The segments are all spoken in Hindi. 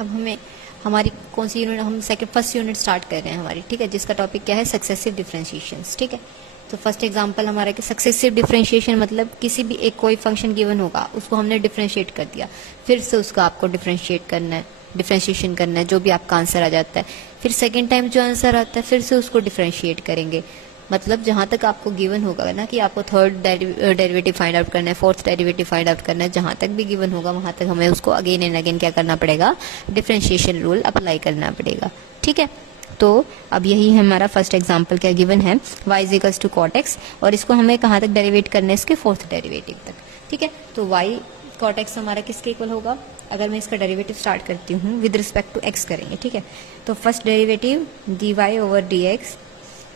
अब हमें हमारी कौन सी यूनिट, हम फर्स्ट यूनिट स्टार्ट कर रहे हैं हमारी, ठीक है, जिसका टॉपिक क्या है, सक्सेसिव डिफरेंशिएशंस, ठीक है। तो फर्स्ट एग्जांपल हमारा कि सक्सेसिव डिफरेंशिएशन मतलब किसी भी एक कोई फंक्शन गिवन होगा, उसको हमने डिफरेंशिएट कर दिया, फिर से उसका आपको डिफरेंशिएट करना है, डिफरेंशिएशन करना है, जो भी आपका आंसर आ जाता है, फिर सेकेंड टाइम जो आंसर आता है फिर से उसको डिफरेंशिएट करेंगे। मतलब जहां तक आपको गिवन होगा ना कि आपको थर्ड डेरिवेटिव फाइंड आउट करना है, फोर्थ डेरिवेटिव फाइंड आउट करना है, जहां तक भी गिवन होगा वहां तक हमें उसको अगेन एंड अगेन क्या करना पड़ेगा, डिफरेंशिएशन रूल अप्लाई करना पड़ेगा, ठीक है। तो अब यही है हमारा फर्स्ट एग्जांपल, क्या गिवन है, y is equals to cot x, और इसको हमें कहाँ तक डेरिवेट करना है, इसके फोर्थ डेरिवेटिव तक, ठीक है। तो y कॉट एक्स हमारा किसके इक्वल होगा, अगर मैं इसका डेरिवेटिव स्टार्ट करती हूँ विद रिस्पेक्ट टू x करेंगे, ठीक है। तो first derivative dy over dx,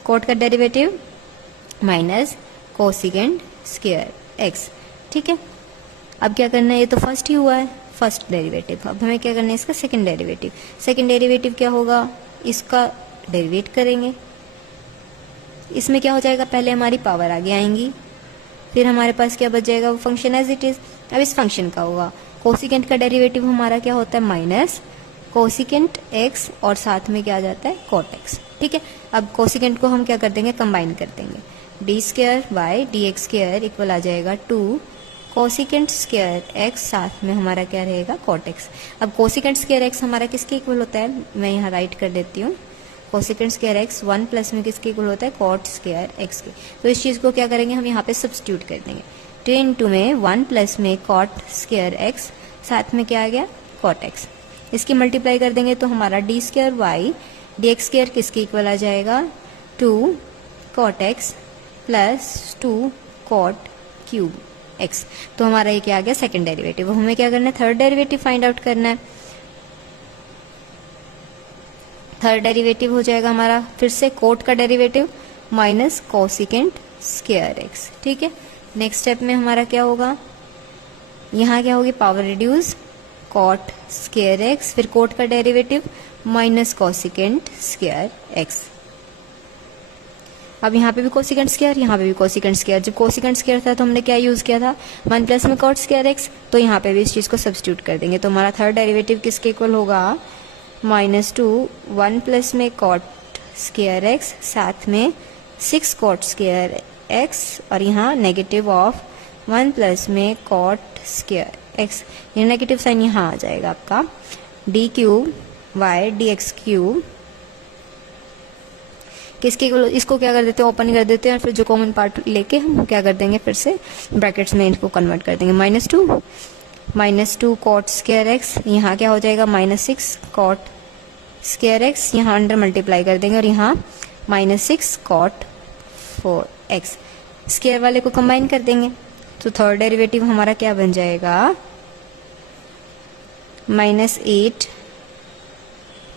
cot का derivative minus cosecant square x, ठीक है। अब क्या करना है, ये तो फर्स्ट ही हुआ है, फर्स्ट डेरिवेटिव, अब हमें क्या करना है इसका सेकंड डेरिवेटिव। सेकंड डेरिवेटिव क्या होगा, इसका डेरिवेट करेंगे, इसमें क्या हो जाएगा, पहले हमारी पावर आगे आएंगी, फिर हमारे पास क्या बच जाएगा, वो फंक्शन एज इट इज। अब इस फंक्शन का होगा कोसिकेंट का डेरिवेटिव हमारा क्या होता है, माइनस कोसिकेंट x, और साथ में क्या आ जाता है, कॉट x, ठीक है। अब कोसिकेंट को हम क्या कर देंगे, कंबाइन कर देंगे, d square by d x square equal आ जाएगा 2 कोसिकेंट स्क्वायर x, साथ में हमारा क्या रहेगा, कॉट x। अब कोसिकेंट स्क्वायर x हमारा किसके इक्वल होता है, मैं यहाँ राइट कर देती हूँ, कोसिकेंट स्क्वायर x 1 प्लस में किसके इक्वल होता है, कॉट स्क्वायर x के। तो इस चीज़ को क्या करेंगे, हम यहाँ पे सब्स्टिट्यूट कर देंगे, 2 इंटू में 1 प्लस में कॉट स्क्वायर x, साथ में क्या आ गया, कॉट x। इसकी मल्टीप्लाई कर देंगे तो हमारा d square by d x square किसके इक्वल आ जाएगा, 2 cot x plus 2 cot cube x। तो हमारा ये क्या आ गया, सेकंड डेरिवेटिव। हमें क्या करना है, थर्ड डेरिवेटिव फाइंड आउट करना है। थर्ड डेरिवेटिव हो जाएगा हमारा फिर से कोट का derivative minus cosecant square x, ठीक है। नेक्स्ट स्टेप में हमारा क्या होगा, यहाँ क्या होगी, power reduce cot square x, फिर कोट का derivative minus cosecant square x। अब यहाँ पे भी कोसिकेंट स्क्वायर, यहाँ पे भी कोसिकेंट स्क्वायर। जब कोसिकेंट स्क्वायर था तो हमने क्या यूज किया था, 1 प्लस में कॉट स्क्वायर x, तो यहाँ पे भी इस चीज को सब्स्टिट्यूट कर देंगे। तो हमारा थर्ड डेरिवेटिव किसके इक्वल होगा, -2 1 प्लस में कॉट स्क्वायर x, साथ में 6 कॉट स्क्वायर x, और यहाँ नेगेटिव ऑफ 1 प्लस में कॉट स्क्वायर x। ये नेगेटिव साइन यहाँ आ जाएगा आपका, d cube y d x cube किसके, इसको क्या कर देते हैं, ओपन कर देते हैं, और फिर जो कॉमन पार्ट लेके हम क्या कर देंगे, फिर से ब्रैकेट्स में इनको कन्वर्ट कर देंगे, -2 कॉट स्क्वायर एक्स, यहाँ क्या हो जाएगा, -6 कॉट स्क्वायर एक्स, यहाँ अंडर मल्टीप्लाई कर देंगे, और यहाँ -6 कॉट 4x, स्क्वायर वाले को कंबाइन कर देंगे। तो थर्ड डेरिवेटिव हमारा क्या बन जाएगा, -8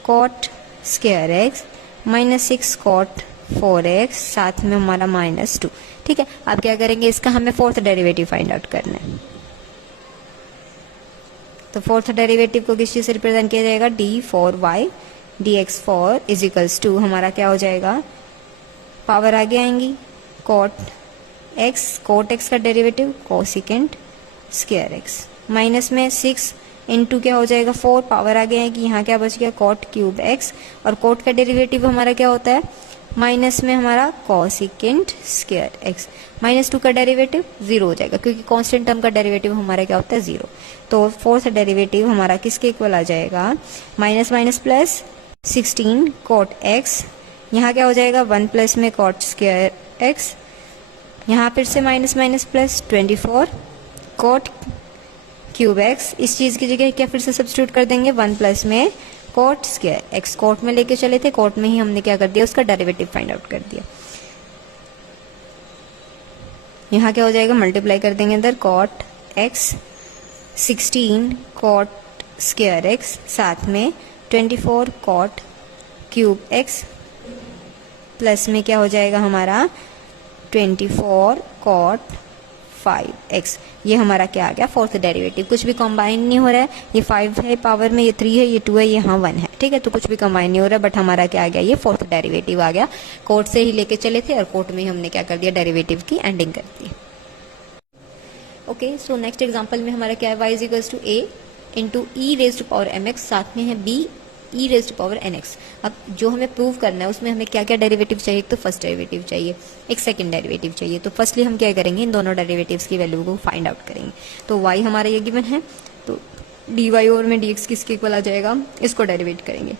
cot square x -6 cot 4x, साथ में हमारा -2, ठीक है। अब क्या करेंगे, इसका हमें फोर्थ डेरिवेटिव फाइंड आउट करना है। तो फोर्थ डेरिवेटिव को किस चीज से रिप्रेजेंट किया जाएगा, d4y dx4 is equals to हमारा क्या हो जाएगा, पावर आगे आएंगी कॉट x का derivative cosecant square x, minus में 6 इनटू क्या हो जाएगा 4, पावर आ गया है कि यहाँ क्या बच गया, कॉट क्यूब x, और कॉट का डेरिवेटिव हमारा क्या होता है, माइनस में हमारा कोसिकेंट स्क्वायर x, -2 का डेरिवेटिव 0 हो जाएगा, क्योंकि कांस्टेंट टर्म का डेरिवेटिव हमारा क्या होता है, 0। तो फोर्थ डेरिवेटिव हमारा किसके इक्वल आ जाएगा, माइनस प्लस 16 कॉट x, यहाँ क्या हो जाएगा, 1 प्लस में कॉट स्क्वायर x, यहाँ फिर से minus plus 24 cot cube x, इस चीज की जगह क्या फिर से सब्स्टिट्यूट कर देंगे, 1 प्लस में कॉट स्क्वायर x, कॉट में लेके चले थे, कॉट में ही हमने क्या कर दिया, उसका डेरिवेटिव फाइंड आउट कर दिया। यहाँ क्या हो जाएगा, मल्टीप्लाई कर देंगे अंदर cot x 16 cot square x, साथ में 24 कॉट क्यूब x, प्लस में क्या हो जाएगा हमारा 24 कॉट 5x। ये हमारा क्या आ गया, फोर्थ डेरिवेटिव। कुछ भी कंबाइन नहीं हो रहा है, ये 5 है पावर में, ये 3 है, ये 2 है, यहाँ 1 है, ठीक है। तो कुछ भी कंबाइन नहीं हो रहा है, बट हमारा क्या आ गया, ये फोर्थ डेरिवेटिव आ गया। कोर्ट से ही लेके चले थे और कोर्ट में ही हमने क्या कर दिया, डेरिवेटिव की एंडिंग कर दी। ओके, सो नेक्स्ट एग्जांपल में हमारा क्या है, y is equals to a into e raise to power m x, साथ में है b e raise to power n x. अब जो हमें प्रूव करना है उसमें हमें क्या क्या डेरिवेटिव चाहिए, एक तो फर्स्ट डेरिवेटिव चाहिए, एक सेकंड डेरिवेटिव चाहिए। तो फर्स्टली हम क्या करेंगे, इन दोनों डेरिवेटिव्स की वैल्यू को फाइंड आउट करेंगे। तो y हमारा ये गिवन है, तो dy ओवर में dx किसके इक्वल आ जाएगा, इसको डेरिवेट करेंगे।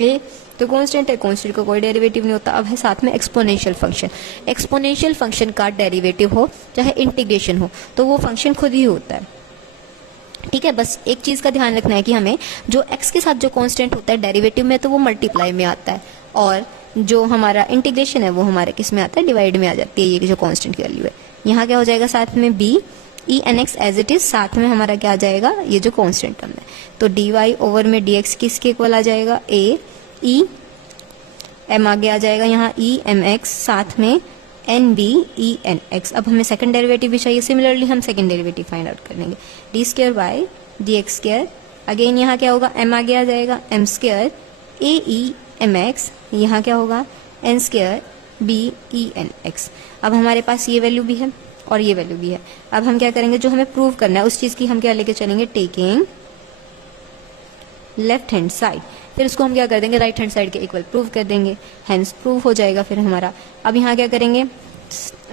ए तो कांस्टेंट है, कांस्टेंट का कोई डेरिवेटिव नहीं होता। अब है साथ में एक्सपोनेंशियल फंक्शन। एक्सपोनेंशियल फंक्शन का डेरिवेटिव हो चाहे इंटीग्रेशन हो तो वो फंक्शन खुद ही होता है, ठीक है। बस एक चीज का ध्यान रखना है कि हमें जो x के साथ जो कांस्टेंट होता है डेरिवेटिव में, तो वो मल्टीप्लाई में आता है, और जो हमारा इंटीग्रेशन है वो हमारा किस में आता है, डिवाइड में आ जाती है ये जो कांस्टेंट की वैल्यू है। यहाँ क्या हो जाएगा, साथ में b e n x as it is, साथ में हमारा क्या आ जाएगा, ये जो कांस्टेंट टर्म है। तो डी वाई ओवर में डी एक्स किसके इक्वल आ जाएगा, ए ई एम आगे आ जाएगा यहाँ ई एम एक्स, साथ में n b e n x. अब हमें सेकंड डेरिवेटिव भी चाहिए, सिमिलरली हम सेकंड डेरिवेटिव फाइंड आउट कर लेंगे। D square by d x square, again यहाँ क्या होगा, एम आगे आ जाएगा, m square a e m x, यहाँ क्या होगा, n square b e n x. अब हमारे पास ये वैल्यू भी है और ये वैल्यू भी है। अब हम क्या करेंगे, जो हमें प्रूव करना है उस चीज की हम क्या लेके चलेंगे, टेकिंग लेफ्ट हैंड साइड, फिर उसको हम क्या कर देंगे, राइट हैंड साइड के इक्वल प्रूव कर देंगे, हेंस प्रूव हो जाएगा फिर हमारा। अब यहाँ क्या करेंगे,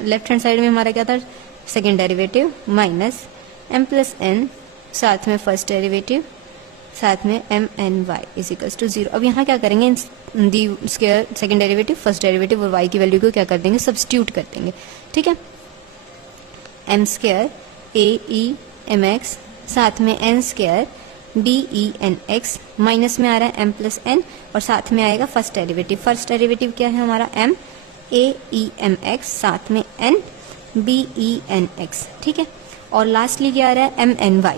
लेफ्ट हैंड साइड में हमारा क्या था, second derivative minus m plus n, साथ में फर्स्ट डेरिवेटिव, साथ में m n y is equals to 0। अब यहाँ क्या करेंगे, d square second derivative first derivative और वाई की वैल्यू को क्या कर देंगे, सब्स्टिट्यूट कर देंगे, ठीक है। M square a e m x, साथ में n square b e n x, minus में आ रहा है एम प्लस एन, और साथ में आएगा फर्स्ट डेरिवेटिव। फर्स्ट डेरिवेटिव क्या है हमारा, m a e m x, साथ में n b e n x, ठीक है। और लास्टली क्या आ रहा है, m n y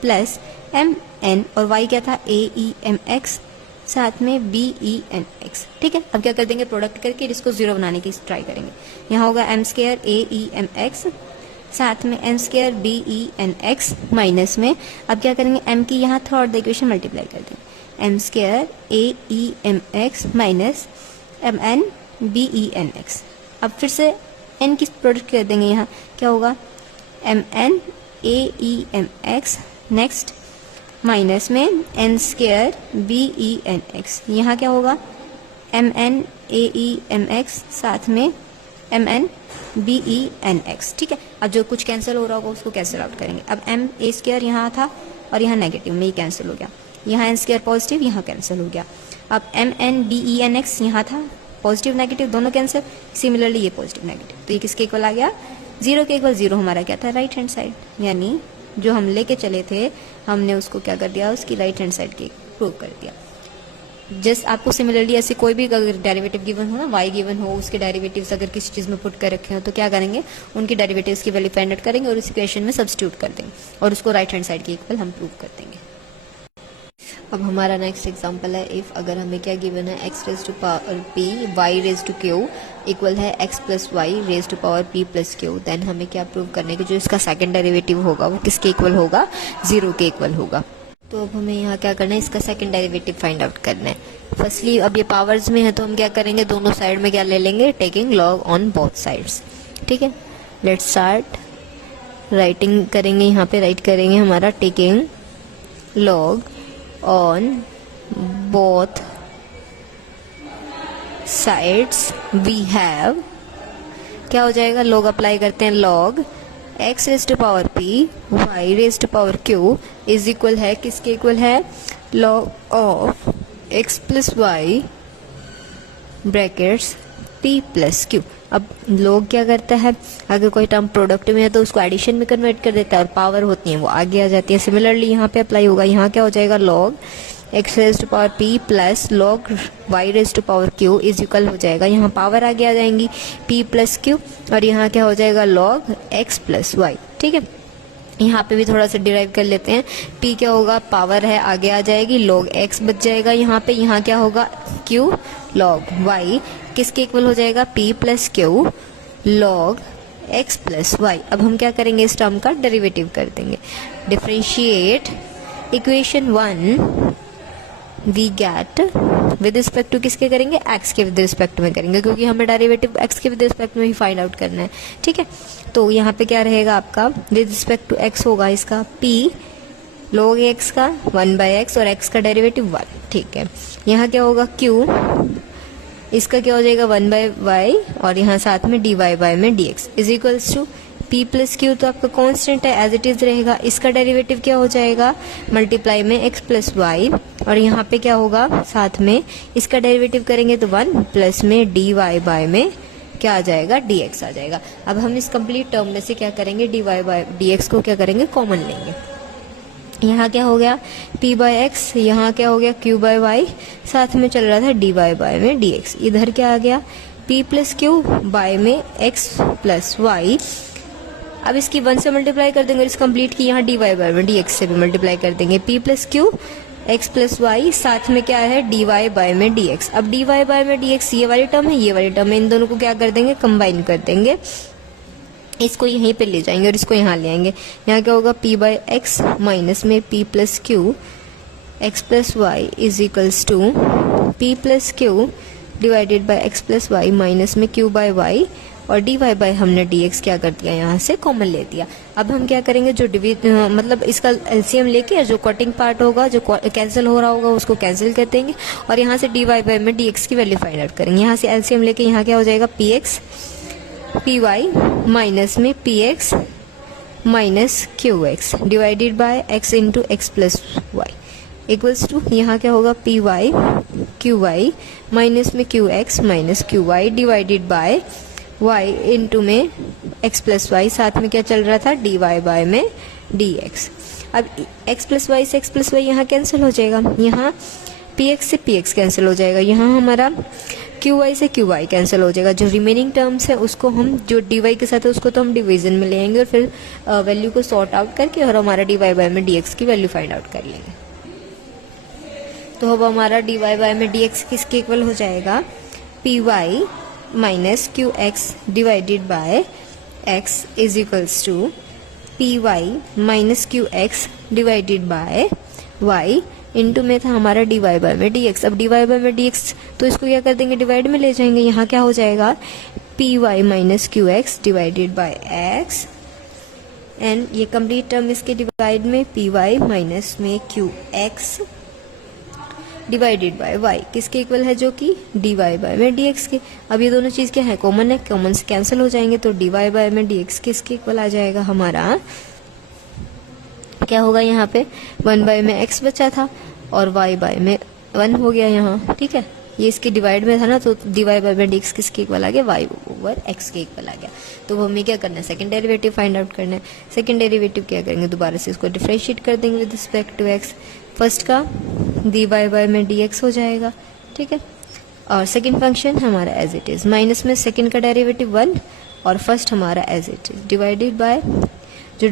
plus m n, और वाई क्या था, ए ई एम एक्स, साथ में बी ई एन एक्स, ठीक है। अब क्या कर देंगे, प्रोडक्ट करके इसको 0 बनाने की ट्राई करेंगे। यहाँ होगा m square a e m x, साथ में m square b e n x, minus में अब क्या करेंगे, एम की यहाँ थर्ड इक्वेशन मल्टीप्लाई कर देंगे, m square a e m x minus m n b e n x. अब फिर से एन की प्रोडक्ट कर देंगे, यहाँ क्या होगा, m n a e m x, next minus में n square b e n x, यहाँ क्या होगा, m n a e m x, साथ में m n b e n x, ठीक है। अब जो कुछ कैंसिल हो रहा होगा उसको कैंसिल आउट करेंगे। अब एम ए स्क्वायर यहाँ था और यहाँ नेगेटिव में ही कैंसिल हो गया, यहाँ एन स्क्वायर पॉजिटिव, यहाँ कैंसिल हो गया। अब m n b e n x यहाँ था, पॉजिटिव नेगेटिव दोनों कैंसिल, सिमिलरली ये पॉजिटिव नेगेटिव, तो ये किसके इक्वल आ गया, 0 के इक्वल। 0 हमारा क्या था, राइट हैंड साइड, यानी जो हम लेके चले थे हमने उसको क्या कर दिया, उसकी राइट हैंड साइड की प्रूव कर दिया। जस्ट आपको सिमिलरली ऐसे कोई भी अगर डेरिवेटिव गिवन हो ना, वाई गिवन हो, उसके डेरिवेटिव्स अगर किसी चीज़ में पुट कर रखे हो तो क्या करेंगे, उनकी डेरिवेटिव्स की वैल्यू फाइंड आउट करेंगे और उस इक्वेशन में सब्स्टिट्यूट कर देंगे और उसको राइट हैंड साइड के इक्वल हम प्रूव कर देंगे। अब हमारा नेक्स्ट एग्जांपल है, इफ अगर हमें क्या गिवन है, x raise to power p y raise to q equal है x plus y raise to power p plus q, then हमें क्या प्रूव करने की, जो इसका सेकंड डेरिवेटिव होगा वो किसके इक्वल होगा, 0 के इक्वल होगा। तो अब हमें यहाँ क्या करना है, इसका सेकंड डेरिवेटिव फाइंड आउट करना है। फर्स्टली अब ये पावर्स में है तो हम क्या करेंगे, दोनों साइड में क्या ले लेंगे, taking log on both sides, ठीक है। लेट्स स्टार्ट राइटिंग करेंगे, यहाँ पे राइट करेंगे हमारा taking log on both sides we have, क्या हो जाएगा, लॉग अप्लाई करते हैं, log x raise to power p y raise to power q is equal है, किसके इक्वल है, log of x plus y brackets p plus q। अब लॉग क्या करता है, अगर कोई टर्म प्रोडक्ट में है तो उसको एडिशन में कन्वर्ट कर देता है और पावर होती है वो आगे आ जाती है। सिमिलरली यहाँ पे अप्लाई होगा, यहाँ क्या हो जाएगा, log x raise to power p plus log y raise to power q is equal हो जाएगा, यहाँ पावर आगे आ जाएंगी p प्लस q, और यहाँ क्या हो जाएगा, लॉग x प्लस y, ठीक है। यहाँ पे भी थोड़ा सा डिराइव कर लेते हैं, p क्या होगा, पावर है आगे आ जाएगी, log x बच जाएगा यहाँ पे, यहाँ क्या होगा, q log y किसके इक्वल हो जाएगा, p plus q log x plus y। अब हम क्या करेंगे, इस टर्म का डेरिवेटिव कर देंगे, differentiate equation 1 we get with respect to किसके करेंगे, x के विद रिस्पेक्ट में करेंगे, क्योंकि हमें डेरिवेटिव x के विद रिस्पेक्ट में ही फाइंड आउट करना है, ठीक है। तो यहाँ पे क्या रहेगा आपका, विद रिस्पेक्ट टू x होगा इसका p log x का 1/x और x का डेरिवेटिव 1, ठीक है। यहाँ क्या होगा q, इसका क्या हो जाएगा 1/y और यहाँ साथ में dy बाय में dx is equals to p plus q, तो आपका कांस्टेंट है एज इट इज रहेगा। इसका डेरिवेटिव क्या हो जाएगा मल्टीप्लाई में x प्लस वाई, और यहाँ पे क्या होगा साथ में इसका डेरिवेटिव करेंगे तो 1 प्लस में dy बाय में क्या आ जाएगा dx आ जाएगा। अब हम इस कंप्लीट टर्म में से क्या करेंगे dy बाय dx को क्या करेंगे कॉमन लेंगे। यहाँ क्या हो गया p बाय एक्स, यहाँ क्या हो गया q बाय वाई, साथ में चल रहा था dy बाय में dx, इधर क्या आ गया p प्लस क्यू बाय में x प्लस वाई। अब इसकी 1 से मल्टीप्लाई कर देंगे, इस कंप्लीट की यहाँ dy बाय में dx से भी मल्टीप्लाई कर देंगे, p plus q x plus y, साथ में क्या है dy बाय में dx। अब dy बाय में dx ये वाली टर्म है, ये वाली टर्म है, इन दोनों को क्या कर देंगे कंबाइन कर देंगे, इसको यहीं पे ले जाएंगे और इसको यहाँ ले आएंगे। यहाँ क्या होगा p बाय एक्स माइनस में p plus q x plus y is equals to p plus q divided by x plus y minus में q बाय वाई, और dy बाय हमने dx क्या कर दिया यहाँ से कॉमन ले दिया। अब हम क्या करेंगे जो मतलब इसका एलसीएम लेके जो कटिंग पार्ट होगा जो कैंसिल हो रहा होगा उसको कैंसिल कर देंगे, और यहाँ से dy बाय में dx की वैल्यू फाइंड आउट करेंगे। यहाँ से एलसीएम लेके यहाँ क्या हो जाएगा px पी वाई माइनस में p x minus q x divided by x into x plus y equals to यहाँ क्या होगा p y q y minus में q x minus q y divided by y into में एक्स प्लस वाई, साथ में क्या चल रहा था डी वाई बाय में डी एक्स। अब एक्स प्लस वाई से एक्स प्लस वाई यहाँ कैंसिल हो जाएगा, यहाँ पी एक्स से पी एक्स कैंसिल हो जाएगा, यहाँ हमारा क्यू वाई से क्यू वाई कैंसिल हो जाएगा। जो रिमेनिंग टर्म्स है उसको हम जो डी वाई के साथ है उसको तो हम डिवीजन में ले आएंगे और फिर वैल्यू को सॉर्ट आउट करके और हमारा डी वाई बाय में डी एक्स की वैल्यू फाइंड आउट कर लेंगे। तो अब हमारा डी वाई बाय में डी एक्स किसके इक्वल हो जाएगा p y minus q x divided by x is equals to p y minus q x divided by y into में था हमारा डी वाई बाय में डी एक्स। अब डी वाई बाय में डी एक्स तो इसको क्या कर देंगे डिवाइड में ले जाएंगे, यहाँ क्या हो जाएगा p y minus q x divided by x, and ये कंप्लीट टर्म इसके डिवाइड में पी वाई माइनस में q x divided by y किसके इक्वल है जो कि डी वाई बाय में डी एक्स के। अब ये दोनों चीज क्या है कॉमन है, कॉमन से कैंसिल हो जाएंगे तो डी वाई बाय में डी एक्स किसके इक्वल आ जाएगा हमारा क्या होगा यहाँ पे 1 बाय में x बचा था और y बाय में 1 हो गया यहाँ, ठीक है। ये इसके डिवाइड में था ना तो डी वाई बाय में डी एक्स किसके इक्वल आ गया y ओवर x के इक्वल आ गया। तो वो हमें क्या करना है सेकंड डेरिवेटिव फाइंड आउट करना है। सेकंड डेरिवेटिव क्या करेंगे दोबारा से इसको डिफरेंशिएट कर देंगे with respect to x। First का डी वाई बाय में डी एक्स हो जाएगा, ठीक है, और सेकंड फंक्शन हमारा एज इट इज माइनस में सेकंड का डेरिवेटिव 1 और फर्स्ट हमारा as it is divided by जो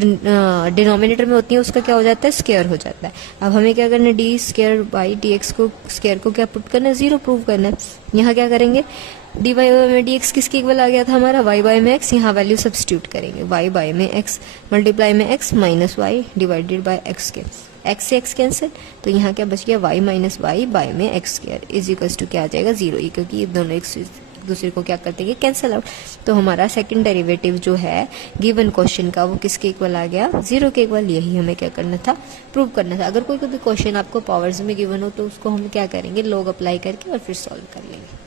डिनोमिनेटर में होती है उसका क्या हो जाता है स्क्वायर हो जाता है। अब हमें क्या करना है D square by d x को स्क्वायर को क्या पुट करना है 0 प्रूव करना है। यहाँ क्या करेंगे डी वाई बाय में डी एक्स किसके इक्वल आ गया था हमारा वाई बाय में एक्स, यहाँ वैल्यू सब्स्टिट्यूट करेंगे वाई बाय में एक्स मल्टीप्लाई में x minus y divided by x के, एक्स से एक्स कैंसिल तो यहाँ क्या बच गया वाई माइनस वाई बाय में x square is equals to क्या आ जाएगा 0, क्योंकि ये दोनों एक दूसरे को क्या करते हैं कैंसिल आउट। तो हमारा सेकंड डेरिवेटिव जो है गिवन क्वेश्चन का वो किसके इक्वल आ गया 0 के इक्वल। यही हमें क्या करना था प्रूव करना था। अगर कोई भी क्वेश्चन आपको पावर्स में गिवन हो तो उसको हम क्या करेंगे लॉग अप्लाई करके और फिर सॉल्व कर लेंगे।